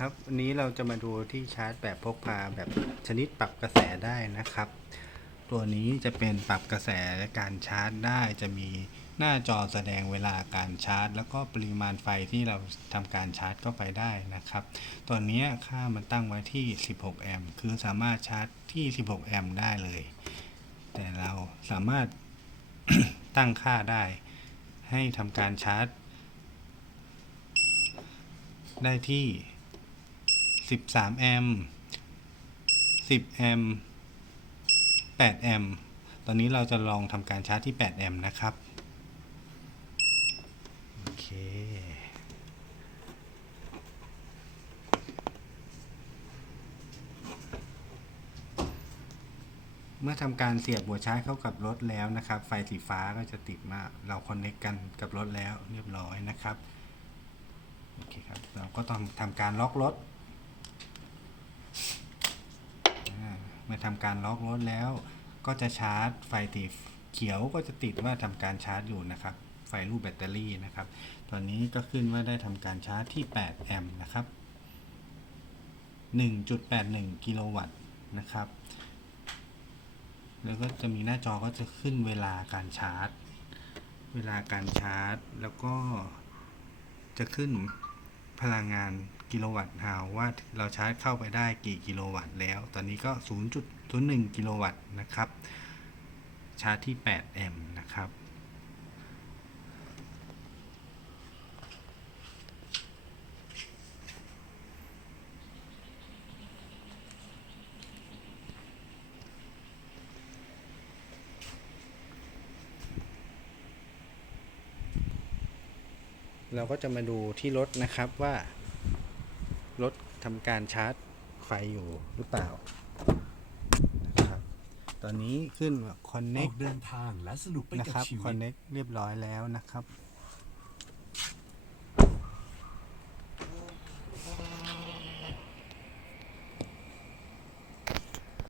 ครับวันนี้เราจะมาดูที่ชาร์จแบบพกพาแบบชนิดปรับกระแสได้นะครับ ตัวนี้จะเป็นปรับกระแสการชาร์จได้จะมีหน้าจอแสดงเวลาการชาร์จ แล้วก็ปริมาณไฟที่เราทำการชาร์จเข้าไปได้นะครับตัวนี้ค่ามันตั้งไว้ที่ 16 แอมป์คือสามารถชาร์จที่ 16 แอมป์ได้เลย แต่เราสามารถตั้งค่าได้ ให้ทำการชาร์จ ได้ที่ 13 แอมป์ 10 แอมป์ 8 แอมป์ ตอนนี้เราจะลองทำการชาร์จที่ 8 แอมป์นะครับ โอเค เมื่อทำการเสียบหัวชาร์จเข้ากับรถแล้วนะครับ ไฟสีฟ้าก็จะติดมา เราคอนเน c กกันกับรถแล้วเรียบร้อยนะครับ โอเคครับ เราก็ต้องทำการล็อกรถ อ่าทำการล็อกรถแล้ว ก็จะชาร์จไฟติดเขียวก็จะติดว่าทำการชาร์จอยู่นะครับ ไฟรูปแบตเตอรี่นะครับ ตอนนี้ก็ขึ้นว่าได้ทำการชาร์จที่ 8 แอมป์นะครับ 1.81 กิโลวัตต์นะครับ แล้วก็จะมีหน้าจอก็จะขึ้นเวลาการชาร์จ เวลาการชาร์จ แล้วก็จะขึ้น พลังงานกิโลวัตต์ฮาวว่าเราชาร์จเข้าไปได้กี่กิโลวัตต์แล้ว ตอนนี้ก็ 0.01 กิโลวัตต์นะครับ ชาร์จที่ 8 แอมป์นะครับ เราก็จะมาดูที่รถนะครับว่ารถทำการชาร์จไฟอยู่หรือเปล่านะครับตอนนี้ขึ้นว่าออ connect กเดินทางและสนุกไปนะกับครับ ชีวิต connect เรียบร้อยแล้วนะครับ